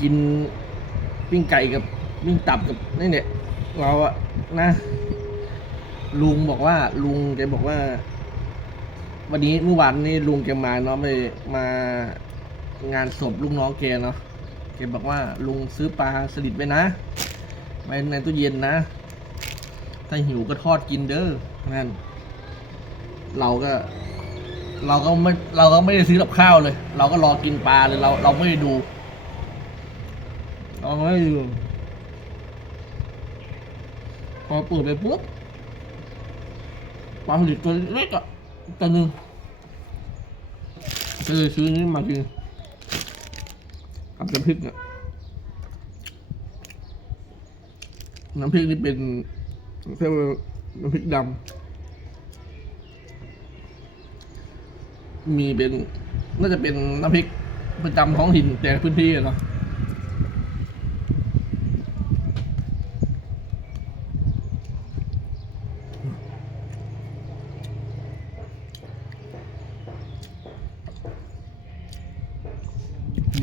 กินปิ้งไก่กับปิ้งตับกับนี่เนี่ย เราอะนะ ลุงบอกว่า ลุงแกบอกว่า วันนี้เมื่อวานนี้ลุงแกมาเนาะไปมางานศพลูกน้องแกเนาะแกบอกว่าลุงซื้อปลาสลิดไปนะไว้ในตู้เย็นนะ ถ้าหิวก็ทอดกินเด้อนั่นเราก็ เราก็ไม่เราก็ไม่ได้ซื้อกับข้าวเลย เราก็รอกินปลาเลยเราเราไม่ได้ดู เราไม่ได้ดูพอเปิดไปปุ๊บปลาสลิดตัวเล็กอะตัวหนึ่งก็เลยซื้อนี้มากินกับน้ำพริกเนี่ยน้ำพริกนี่เป็นเรียกว่าน้ำพริกดำมีเป็นน่าจะเป็นน้ำพริกประจำท้องถิ่นแต่พื้นที่เนาะ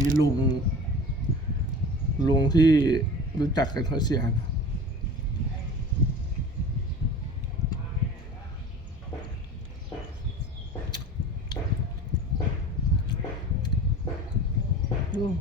มีลุง ลุงที่รู้จักกันเขาเสียอืม